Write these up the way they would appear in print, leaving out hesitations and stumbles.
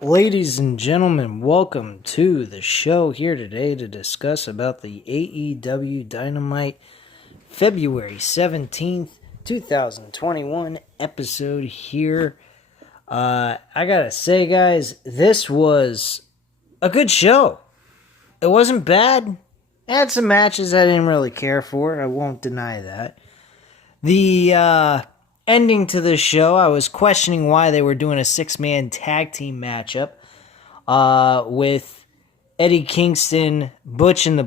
Ladies and gentlemen, welcome to the show here today to discuss about the AEW Dynamite February 17th, 2021 episode here. I gotta say, guys, this was a good show. It wasn't bad. It had some matches I didn't really care for. I won't deny that. The ending to the show, I was questioning why they were doing a six-man tag team matchup with Eddie Kingston, Butcher and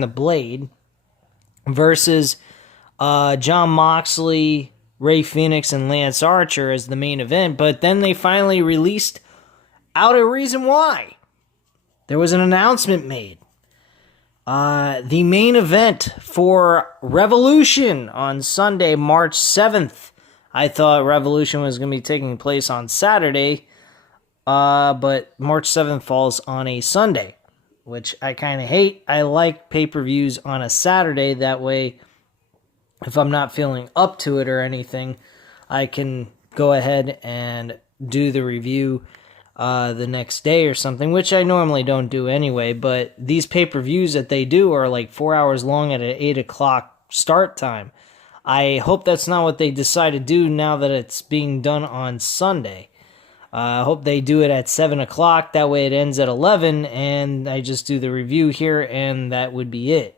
the Blade versus John Moxley, Ray Phoenix, and Lance Archer as the main event. But then they finally released out a reason why. There was an announcement made. The main event for Revolution on Sunday, March 7th. I thought Revolution was going to be taking place on Saturday, but March 7th falls on a Sunday, which I kind of hate. I like pay-per-views on a Saturday. That way, if I'm not feeling up to it or anything, I can go ahead and do the review the next day or something, which I normally don't do anyway, but these pay-per-views that they do are like 4 hours long at an 8 o'clock start time. I hope that's not what they decide to do now that it's being done on Sunday. I hope they do it at 7 o'clock, that way it ends at 11, and I just do the review here, and that would be it.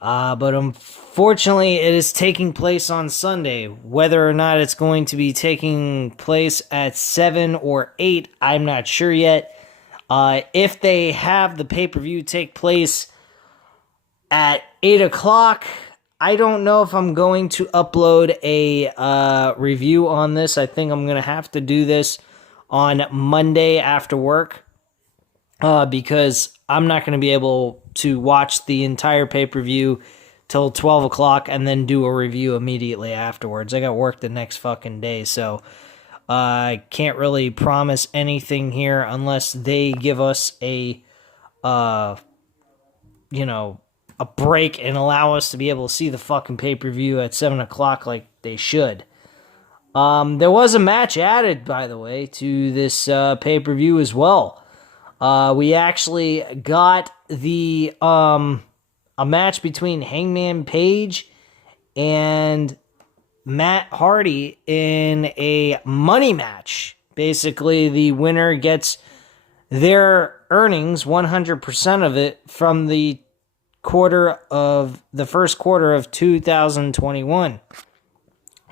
But unfortunately, it is taking place on Sunday. Whether or not it's going to be taking place at 7 or 8, I'm not sure yet. If they have the pay-per-view take place at 8 o'clock, I don't know if I'm going to upload a review on this. I think I'm going to have to do this on Monday after work because I'm not going to be able to watch the entire pay-per-view till 12 o'clock and then do a review immediately afterwards. I got work the next fucking day, so I can't really promise anything here unless they give us a break and allow us to be able to see the fucking pay-per-view at 7 o'clock like they should. There was a match added, by the way, to this pay-per-view as well. We actually got a match between Hangman Page and Matt Hardy in a money match. Basically, the winner gets their earnings, 100% of it, from the first quarter of 2021.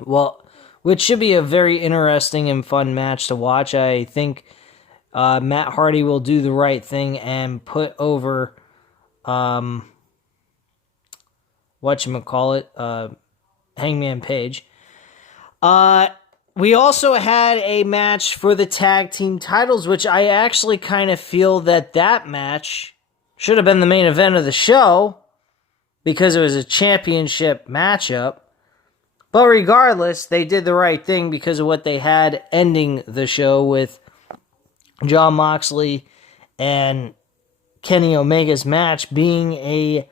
Well, which should be a very interesting and fun match to watch. I think Matt Hardy will do the right thing and put over Hangman Page. We also had a match for the tag team titles, which I actually kind of feel that match should have been the main event of the show because it was a championship matchup. But regardless, they did the right thing because of what they had ending the show with John Moxley and Kenny Omega's match being a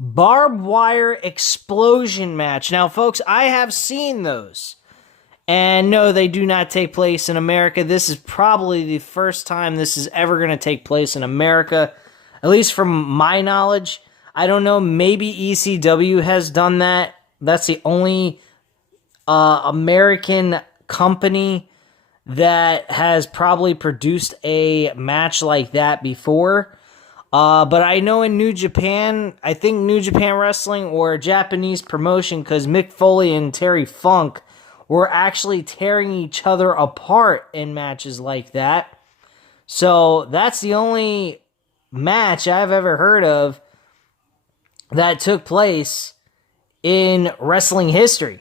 barbed wire explosion match. Now, folks, I have seen those. And no, they do not take place in America. This is probably the first time this is ever going to take place in America, at least from my knowledge. I don't know, maybe ECW has done that. That's the only American company that has probably produced a match like that before. But I know in New Japan, I think New Japan Wrestling or a Japanese promotion, because Mick Foley and Terry Funk were actually tearing each other apart in matches like that. So that's the only match I've ever heard of that took place in wrestling history.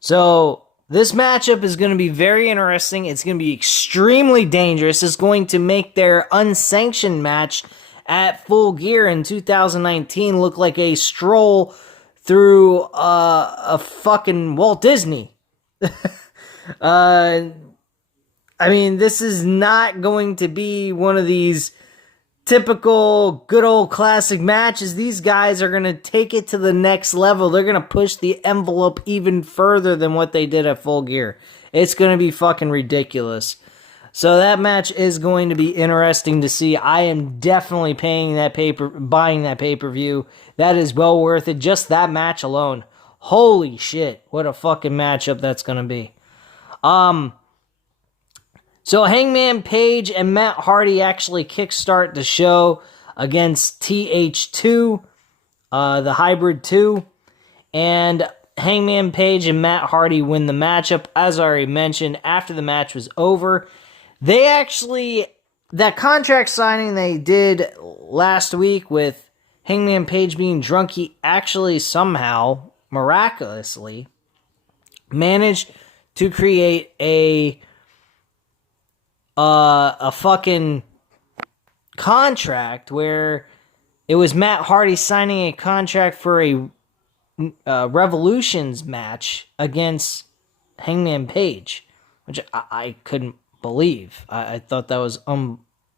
So this matchup is going to be very interesting. It's going to be extremely dangerous. It's going to make their unsanctioned match at Full Gear in 2019 look like a stroll through a fucking Walt Disney. I mean, this is not going to be one of these typical good old classic matches. These guys are going to take it to the next level. They're going to push the envelope even further than what they did at Full Gear. It's going to be fucking ridiculous. So that match is going to be interesting to see. I am definitely buying that pay-per-view. That is well worth it. Just that match alone. Holy shit, what a fucking matchup that's going to be. So Hangman Page and Matt Hardy actually kickstart the show against TH2, the Hybrid 2. And Hangman Page and Matt Hardy win the matchup. As I already mentioned, after the match was over, that contract signing they did last week with Hangman Page being drunk, he actually somehow, miraculously, managed to create a fucking contract where it was Matt Hardy signing a contract for a Revolutions match against Hangman Page, which I couldn't believe. I thought that was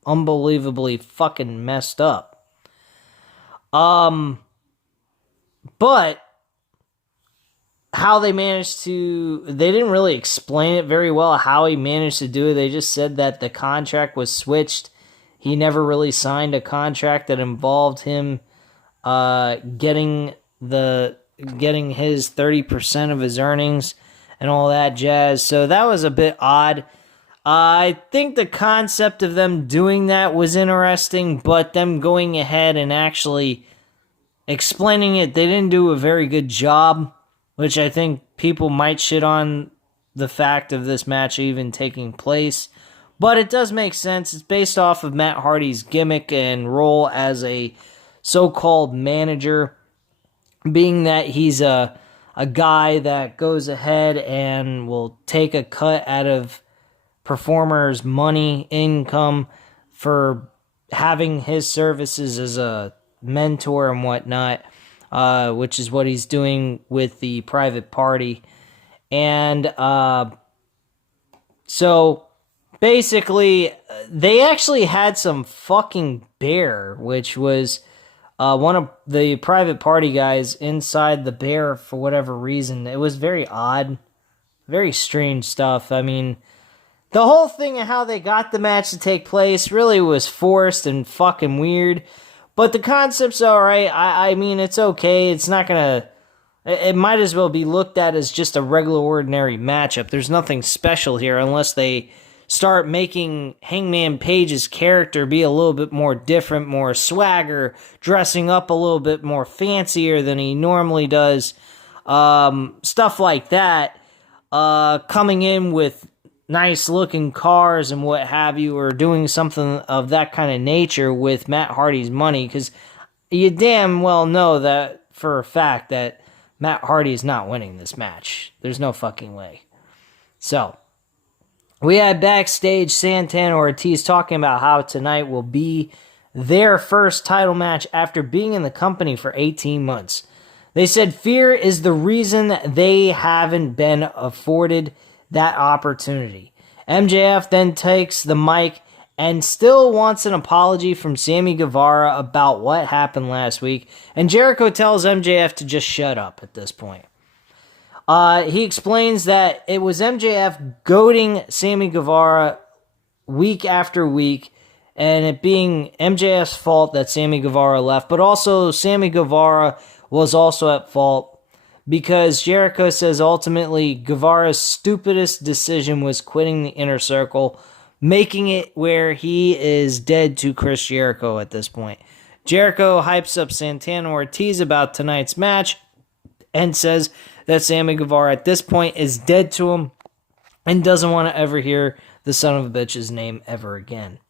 unbelievably fucking messed up. But how they managed to... They didn't really explain it very well how he managed to do it. They just said that the contract was switched. He never really signed a contract that involved him getting his 30% of his earnings and all that jazz. So that was a bit odd. I think the concept of them doing that was interesting, but them going ahead and actually explaining it, they didn't do a very good job, which I think people might shit on the fact of this match even taking place. But it does make sense. It's based off of Matt Hardy's gimmick and role as a so-called manager, being that he's a guy that goes ahead and will take a cut out of performers' money, income, for having his services as a mentor and whatnot, which is what he's doing with the Private Party. And so basically, they actually had some fucking bear, which was one of the Private Party guys inside the bear for whatever reason. It was very odd, very strange stuff. I mean, the whole thing of how they got the match to take place really was forced and fucking weird. But the concept's alright. I mean, it's okay. It's not gonna... It might as well be looked at as just a regular, ordinary matchup. There's nothing special here unless they start making Hangman Page's character be a little bit more different, more swagger, dressing up a little bit more fancier than he normally does. Stuff like that. Coming in with nice looking cars and what have you, or doing something of that kind of nature with Matt Hardy's money, because you damn well know that for a fact that Matt Hardy is not winning this match. There's no fucking way. So, we had backstage Santana Ortiz talking about how tonight will be their first title match after being in the company for 18 months. They said fear is the reason they haven't been afforded that opportunity. MJF then takes the mic and still wants an apology from Sammy Guevara about what happened last week, and Jericho tells MJF to just shut up at this point. He explains that it was MJF goading Sammy Guevara week after week, and it being MJF's fault that Sammy Guevara left, but also Sammy Guevara was also at fault, because Jericho says ultimately Guevara's stupidest decision was quitting the Inner Circle, making it where he is dead to Chris Jericho at this point. Jericho hypes up Santana Ortiz about tonight's match and says that Sammy Guevara at this point is dead to him and doesn't want to ever hear the son of a bitch's name ever again.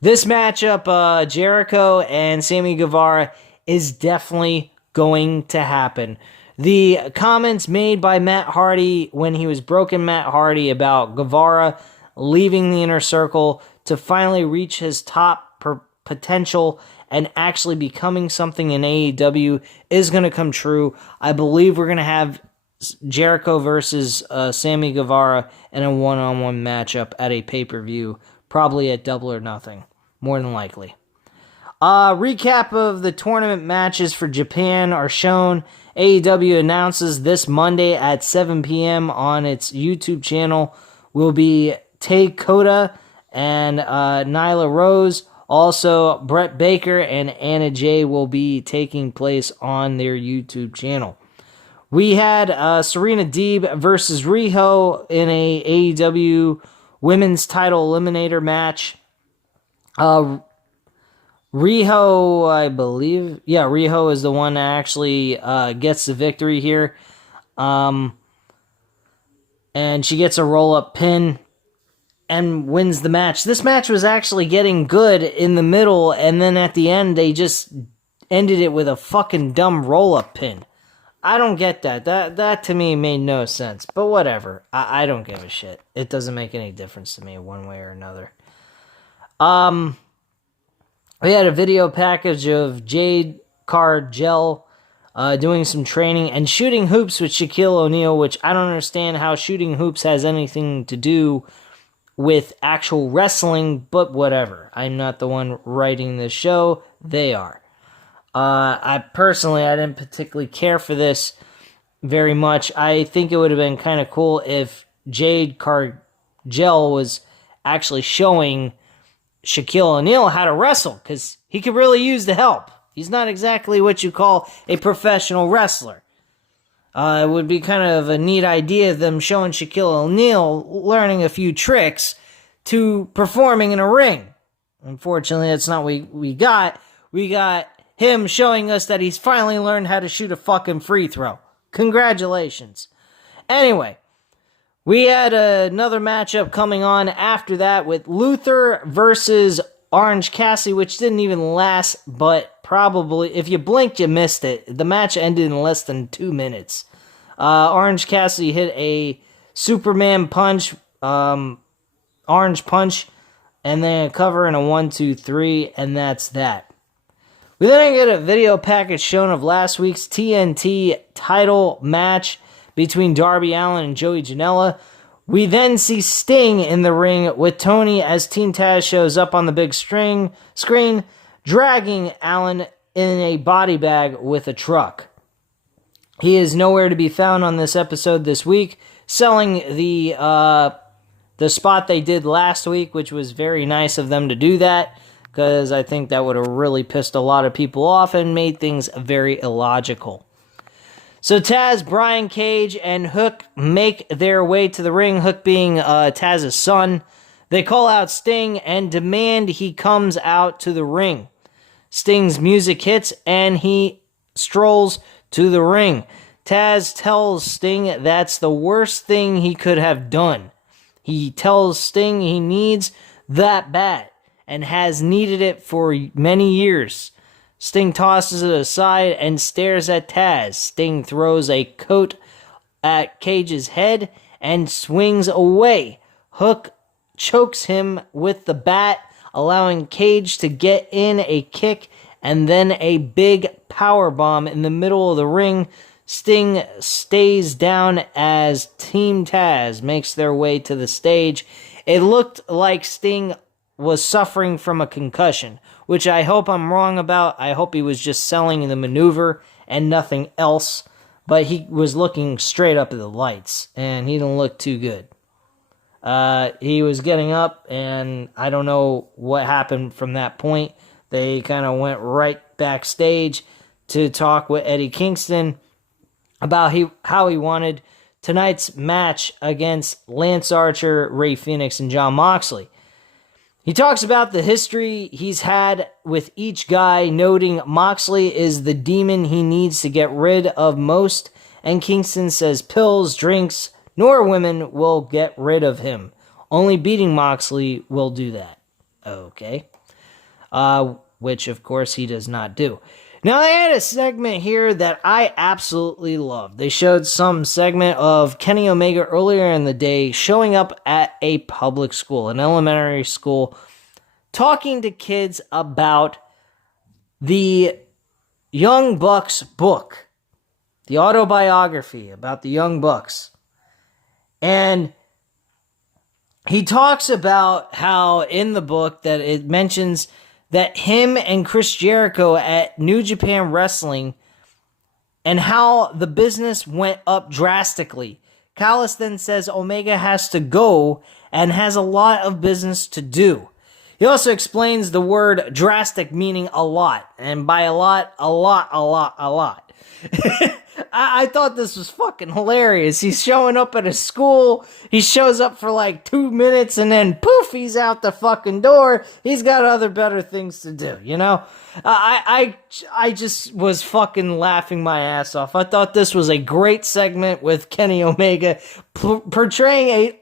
This matchup, Jericho and Sammy Guevara, is definitely going to happen. The comments made by Matt Hardy when he was broken Matt Hardy about Guevara leaving the Inner Circle to finally reach his top potential and actually becoming something in AEW is going to come true. I believe we're going to have Jericho versus Sammy Guevara in a one-on-one matchup at a pay-per-view, probably at Double or Nothing, more than likely. Recap of the tournament matches for Japan are shown. AEW announces this Monday at 7 p.m. on its YouTube channel will be Tay Kota and Nyla Rose. Also, Brett Baker and Anna Jay will be taking place on their YouTube channel. We had Serena Deeb versus Riho in a AEW Women's Title Eliminator match. Riho, I believe. Yeah, Riho is the one that actually gets the victory here. And she gets a roll-up pin and wins the match. This match was actually getting good in the middle, and then at the end, they just ended it with a fucking dumb roll-up pin. I don't get that. That to me made no sense. But whatever. I don't give a shit. It doesn't make any difference to me one way or another. We had a video package of Jade Cargill doing some training and shooting hoops with Shaquille O'Neal, which I don't understand how shooting hoops has anything to do with actual wrestling, but whatever. I'm not the one writing this show. They are. I didn't particularly care for this very much. I think it would have been kind of cool if Jade Cargill was actually showing Shaquille O'Neal how to wrestle, because he could really use the help. He's not exactly what you call a professional wrestler. It would be kind of a neat idea of them showing Shaquille O'Neal learning a few tricks to performing in a ring. Unfortunately, that's not what we got. We got him showing us that he's finally learned how to shoot a fucking free throw. Congratulations. Anyway, we had another matchup coming on after that with Luther versus Orange Cassidy, which didn't even last, but probably, if you blinked, you missed it. The match ended in less than 2 minutes. Orange Cassidy hit a Superman punch, orange punch, and then a cover in a 1-2-3, and that's that. We then get a video package shown of last week's TNT title match between Darby Allin and Joey Janela. We then see Sting in the ring with Tony as Team Taz shows up on the big screen, dragging Allin in a body bag with a truck. He is nowhere to be found on this episode this week, selling the spot they did last week, which was very nice of them to do that, because I think that would have really pissed a lot of people off and made things very illogical. So Taz, Brian Cage, and Hook make their way to the ring, Hook being Taz's son. They call out Sting and demand he comes out to the ring. Sting's music hits and he strolls to the ring. Taz tells Sting that's the worst thing he could have done. He tells Sting he needs that bat and has needed it for many years. Sting tosses it aside and stares at Taz. Sting throws a coat at Cage's head and swings away. Hook chokes him with the bat, allowing Cage to get in a kick and then a big powerbomb in the middle of the ring. Sting stays down as Team Taz makes their way to the stage. It looked like Sting was suffering from a concussion, which I hope I'm wrong about. I hope he was just selling the maneuver and nothing else, but he was looking straight up at the lights, and he didn't look too good. He was getting up, and I don't know what happened from that point. They kind of went right backstage to talk with Eddie Kingston about how he wanted tonight's match against Lance Archer, Rey Fenix, and Jon Moxley. He talks about the history he's had with each guy, noting Moxley is the demon he needs to get rid of most, and Kingston says pills, drinks, nor women will get rid of him. Only beating Moxley will do that. Okay. Which, of course, he does not do. Now, I had a segment here that I absolutely loved. They showed some segment of Kenny Omega earlier in the day showing up at a public school, an elementary school, talking to kids about the Young Bucks book, the autobiography about the Young Bucks. And he talks about how in the book that it mentions that him and Chris Jericho at New Japan Wrestling and how the business went up drastically. Callis then says Omega has to go and has a lot of business to do. He also explains the word drastic meaning a lot, and by a lot. I thought this was fucking hilarious. He's showing up at a school. He shows up for like 2 minutes and then poof, he's out the fucking door. He's got other better things to do, you know? I just was fucking laughing my ass off. I thought this was a great segment with Kenny Omega portraying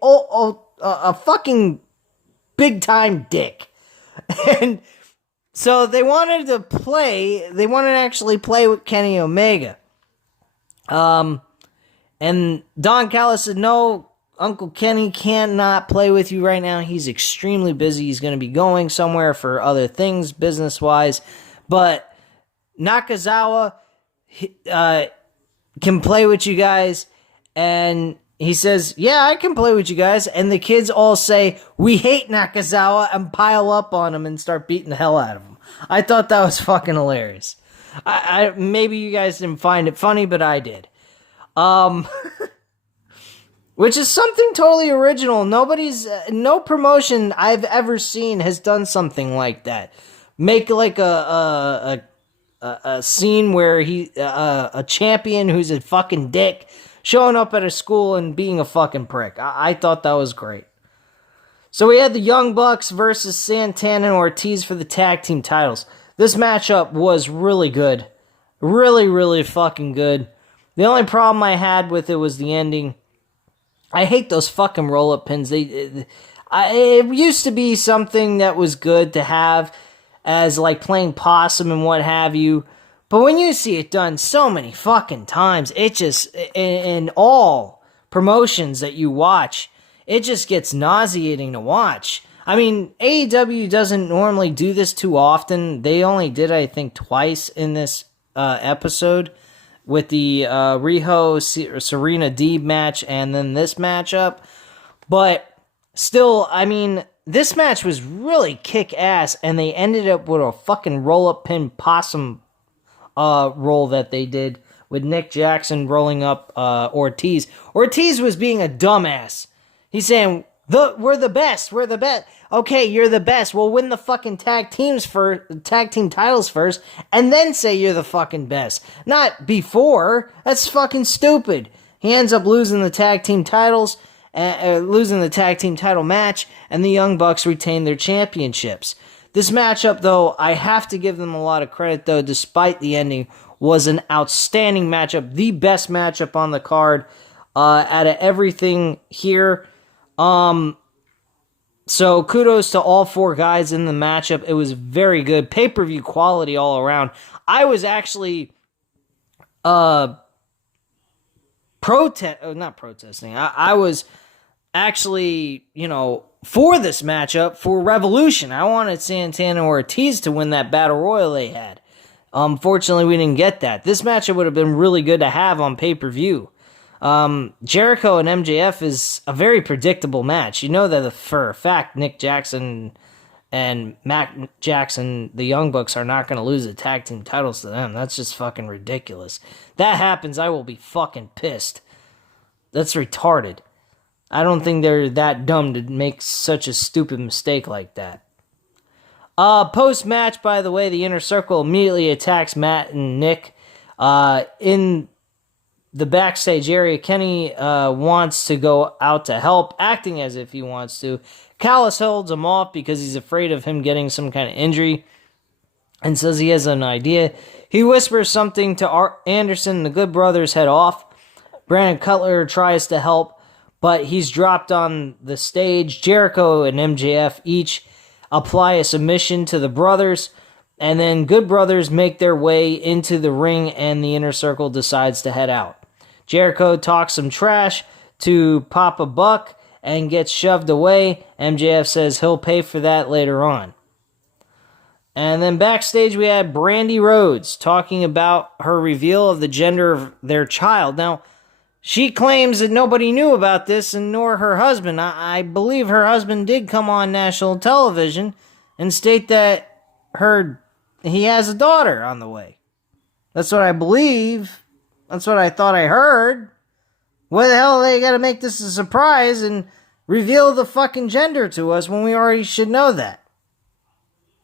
a fucking big time dick. And so they wanted to actually play with Kenny Omega. And Don Callis said, no, Uncle Kenny cannot play with you right now. He's extremely busy. He's going to be going somewhere for other things, business-wise. But Nakazawa can play with you guys. And he says, yeah, I can play with you guys. And the kids all say, we hate Nakazawa, and pile up on him and start beating the hell out of him. I thought that was fucking hilarious. I maybe you guys didn't find it funny, but I did. Which is something totally original. No promotion I've ever seen has done something like that. Make like a scene where a champion who's a fucking dick showing up at a school and being a fucking prick. I thought that was great. So we had the Young Bucks versus Santana and Ortiz for the tag team titles. This matchup was really good. Really, really fucking good. The only problem I had with it was the ending. I hate those fucking roll-up pins. It used to be something that was good to have as like playing possum and what have you. But when you see it done so many fucking times, it just, in all promotions that you watch, it just gets nauseating to watch. I mean, AEW doesn't normally do this too often. They only did, I think, twice in this episode with the Riho Serena Deeb match and then this matchup. But still, I mean, this match was really kick-ass, and they ended up with a fucking roll-up pin possum roll that they did with Nick Jackson rolling up Ortiz. Ortiz was being a dumbass. He's saying, we're the best. Okay, you're the best. Well, win the fucking tag team titles first, and then say you're the fucking best. Not before. That's fucking stupid. He ends up losing the tag team titles, losing the tag team title match, and the Young Bucks retain their championships. This matchup, though, I have to give them a lot of credit, though, despite the ending, was an outstanding matchup. The best matchup on the card out of everything here. So kudos to all four guys in the matchup. It was very good. Pay-per-view quality all around. I was actually not protesting. I was actually, for this matchup for Revolution. I wanted Santana and Ortiz to win that Battle Royal they had. Unfortunately, we didn't get that. This matchup would have been really good to have on pay-per-view. Jericho and MJF is a very predictable match. You know that for a fact Nick Jackson and Matt Jackson, the Young Bucks, are not going to lose the tag team titles to them. That's just fucking ridiculous. That happens, I will be fucking pissed. That's retarded. I don't think they're that dumb to make such a stupid mistake like that. Post-match, by the way, the Inner Circle immediately attacks Matt and Nick. In the backstage area, Kenny wants to go out to help, acting as if he wants to. Callis holds him off because he's afraid of him getting some kind of injury and says he has an idea. He whispers something to Anderson and the Good Brothers head off. Brandon Cutler tries to help, but he's dropped on the stage. Jericho and MJF each apply a submission to the brothers, and then Good Brothers make their way into the ring, and the Inner Circle decides to head out. Jericho talks some trash to Papa Buck and gets shoved away. MJF says he'll pay for that later on. And then backstage we had Brandy Rhodes talking about her reveal of the gender of their child. Now, she claims that nobody knew about this, and nor her husband. I believe her husband did come on national television and state that he has a daughter on the way. That's what I believe. That's what I thought I heard. Why the hell they gotta make this a surprise? And reveal the fucking gender to us when we already should know that?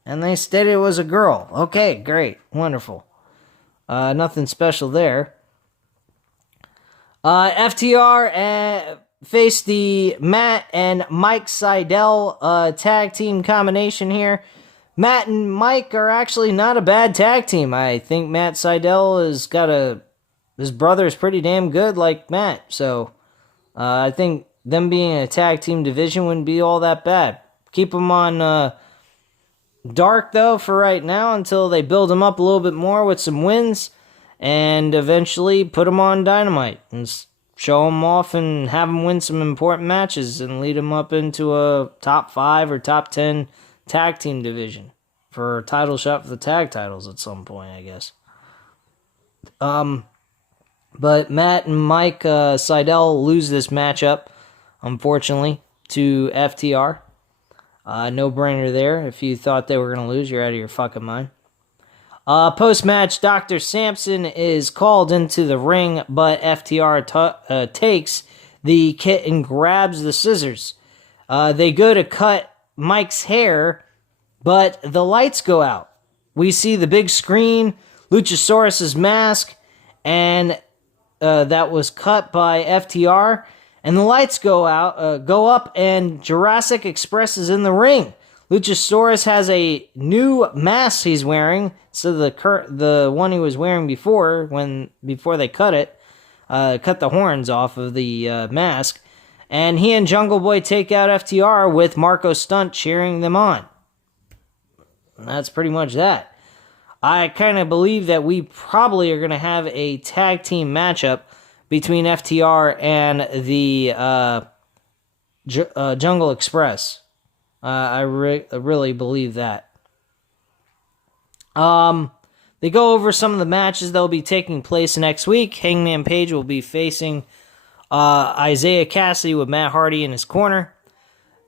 And they stated it was a girl. Okay, great. Wonderful. Nothing special there. FTR faced the Matt and Mike Sydal tag team combination here. Matt and Mike are actually not a bad tag team. I think Matt Sydal has got his brother is pretty damn good like Matt. So I think them being a tag team division wouldn't be all that bad. Keep them on Dark, though, for right now until they build them up a little bit more with some wins and eventually put them on Dynamite and show them off and have them win some important matches and lead them up into a top 5 or top 10 tag team division for a title shot for the tag titles at some point, I guess. But Matt and Mike Sydal lose this matchup, unfortunately, to FTR. No-brainer there. If you thought they were going to lose, you're out of your fucking mind. Post-match, Dr. Sampson is called into the ring, but FTR takes the kit and grabs the scissors. They go to cut Mike's hair, but the lights go out. We see the big screen, Luchasaurus's mask, and that was cut by FTR. And the lights go up, and Jurassic Express is in the ring. Luchasaurus has a new mask he's wearing, so the one he was wearing before they cut the horns off of the mask, and he and Jungle Boy take out FTR with Marco Stunt cheering them on. And that's pretty much that. I kind of believe that we probably are going to have a tag team matchup between FTR and the Jungle Express. I really believe that. They go over some of the matches that will be taking place next week. Hangman Page will be facing Isaiah Cassidy with Matt Hardy in his corner.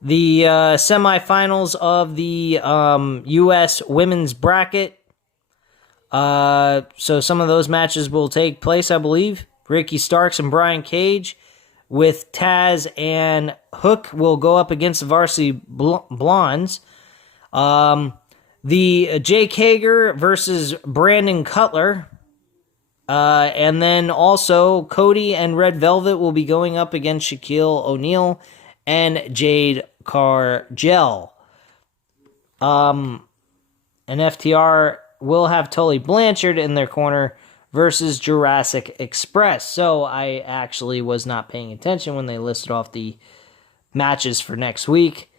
The semifinals of the U.S. women's bracket. So some of those matches will take place, I believe. Ricky Starks and Brian Cage with Taz and Hook will go up against the Varsity Blondes. The Jake Hager versus Brandon Cutler. And then also Cody and Red Velvet will be going up against Shaquille O'Neal and Jade Cargill. And FTR will have Tully Blanchard in their corner versus Jurassic Express. So I actually was not paying attention when they listed off the matches for next week.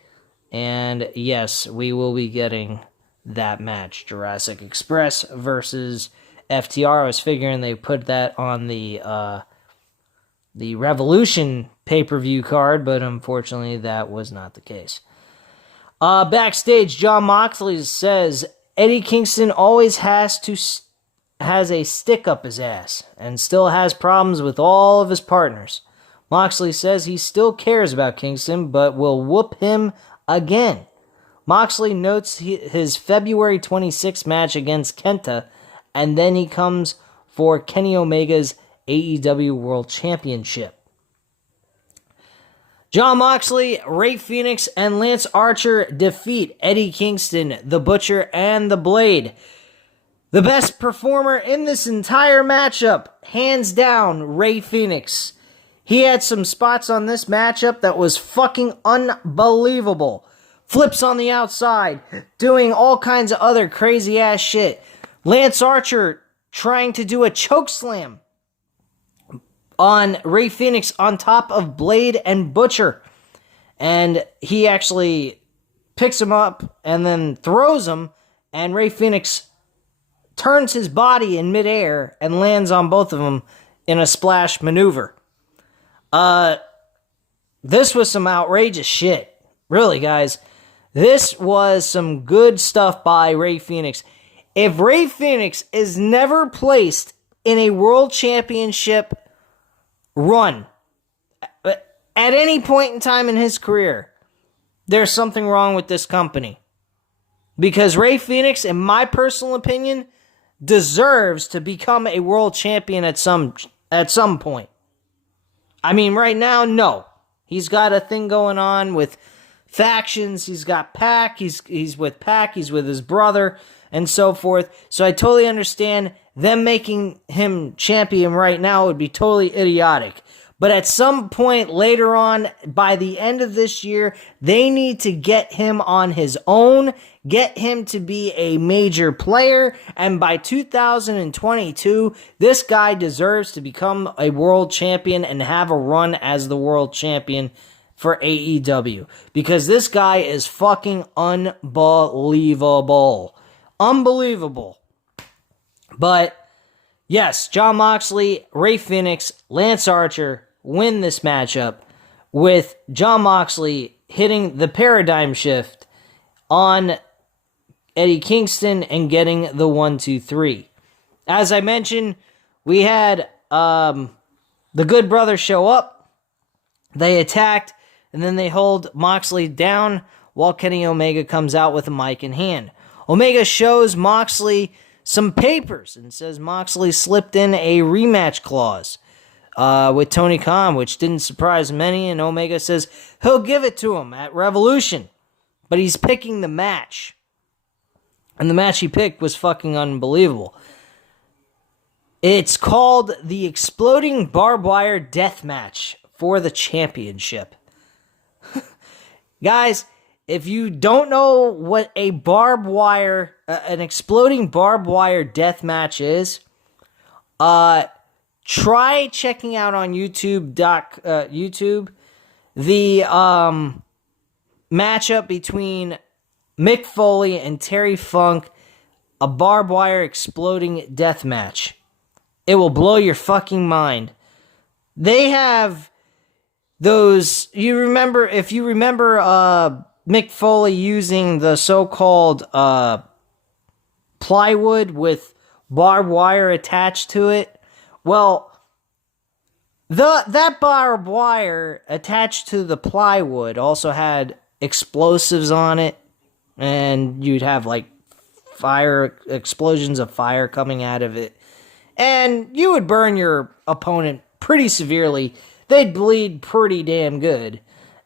And yes, we will be getting that match. Jurassic Express versus FTR. I was figuring they put that on the Revolution pay-per-view card, but unfortunately that was not the case. Backstage, Jon Moxley says Eddie Kingston always has a stick up his ass and still has problems with all of his partners. Moxley says he still cares about Kingston, but will whoop him again. Moxley notes his February 26th match against Kenta, and then he comes for Kenny Omega's AEW World Championship. Jon Moxley, Ray Phoenix, and Lance Archer defeat Eddie Kingston, The Butcher, and The Blade. The best performer in this entire matchup, hands down, Ray Phoenix. He had some spots on this matchup that was fucking unbelievable. Flips on the outside, doing all kinds of other crazy ass shit. Lance Archer trying to do a chokeslam on Ray Phoenix on top of Blade and Butcher. And he actually picks him up and then throws him, and Ray Phoenix turns his body in midair and lands on both of them in a splash maneuver. This was some outrageous shit. Really, guys. This was some good stuff by Ray Phoenix. If Ray Phoenix is never placed in a world championship run at any point in time in his career, there's something wrong with this company. Because Ray Phoenix, in my personal opinion, deserves to become a world champion at some point. I mean, right now, no. He's got a thing going on with factions. He's got Pac. He's with Pac. He's with his brother and so forth. So I totally understand them making him champion right now would be totally idiotic. But at some point later on, by the end of this year, they need to get him on his own, get him to be a major player, and by 2022, this guy deserves to become a world champion and have a run as the world champion for AEW. Because this guy is fucking unbelievable. Unbelievable. But yes, Jon Moxley, Rey Fenix, Lance Archer win this matchup with Jon Moxley hitting the paradigm shift on Eddie Kingston and getting the 1-2-3. As I mentioned, we had the Good Brothers show up. They attacked, and then they hold Moxley down while Kenny Omega comes out with a mic in hand. Omega shows Moxley some papers and says Moxley slipped in a rematch clause with Tony Khan, which didn't surprise many, and Omega says he'll give it to him at Revolution, but he's picking the match. And the match he picked was fucking unbelievable. It's called the Exploding Barbed Wire Death Match for the championship. Guys, if you don't know what a barbed wire, an exploding barbed wire death match is, try checking out on YouTube the matchup between Mick Foley and Terry Funk, a barbed wire exploding death match. It will blow your fucking mind. They have those, if you remember Mick Foley using the so-called plywood with barbed wire attached to it. Well, that barbed wire attached to the plywood also had explosives on it, and you'd have like explosions of fire coming out of it, and you would burn your opponent pretty severely. They'd bleed pretty damn good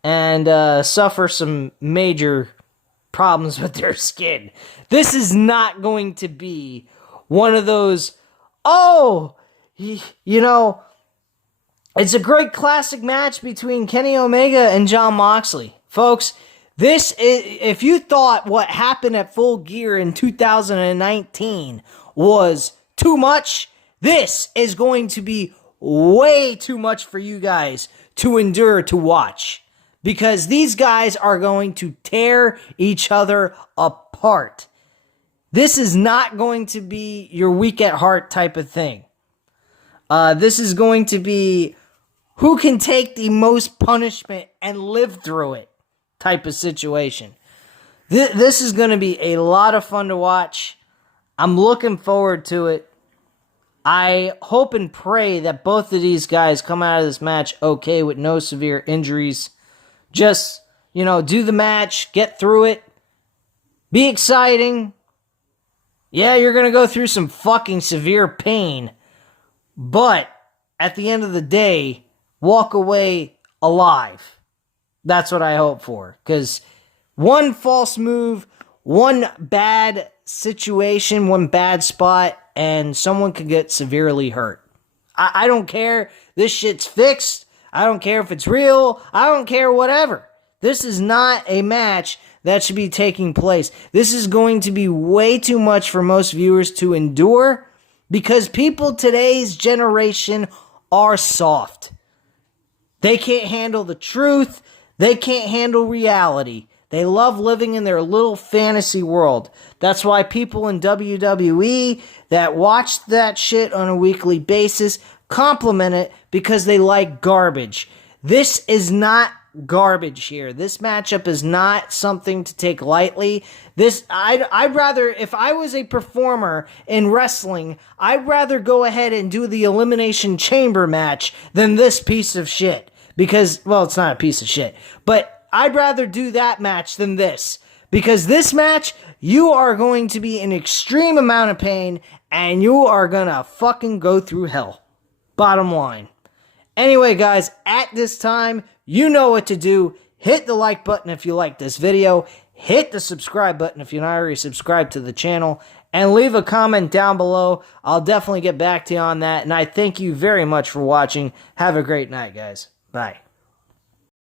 and suffer some major problems with their skin. This is not going to be one of those, it's a great classic match between Kenny Omega and Jon Moxley. Folks, this is, if you thought what happened at Full Gear in 2019 was too much, this is going to be way too much for you guys to endure to watch. Because these guys are going to tear each other apart. This is not going to be your weak at heart type of thing. This is going to be who can take the most punishment and live through it type of situation. This is going to be a lot of fun to watch. I'm looking forward to it. I hope and pray that both of these guys come out of this match okay with no severe injuries. Just, do the match, get through it, be exciting. Yeah, you're going to go through some fucking severe pain, but at the end of the day, walk away alive. That's what I hope for, because one false move, one bad situation, one bad spot, and someone could get severely hurt. I don't care. This shit's fixed. I don't care if it's real. I don't care whatever. This is not a match that should be taking place. This is going to be way too much for most viewers to endure because people today's generation are soft. They can't handle the truth. They can't handle reality. They love living in their little fantasy world. That's why people in WWE that watch that shit on a weekly basis compliment it because they like garbage. This is not garbage here. This matchup is not something to take lightly. I'd rather, if I was a performer in wrestling, I'd rather go ahead and do the Elimination Chamber match than this piece of shit. Because, well, it's not a piece of shit, but I'd rather do that match than this. Because this match, you are going to be in extreme amount of pain, and you are gonna fucking go through hell. Bottom line. Anyway, guys, at this time, You know what to do. Hit the like button if you like this video. Hit the subscribe button if you're not already subscribed to the channel. And leave a comment down below. I'll definitely get back to you on that. And I thank you very much for watching. Have a great night, guys. Bye.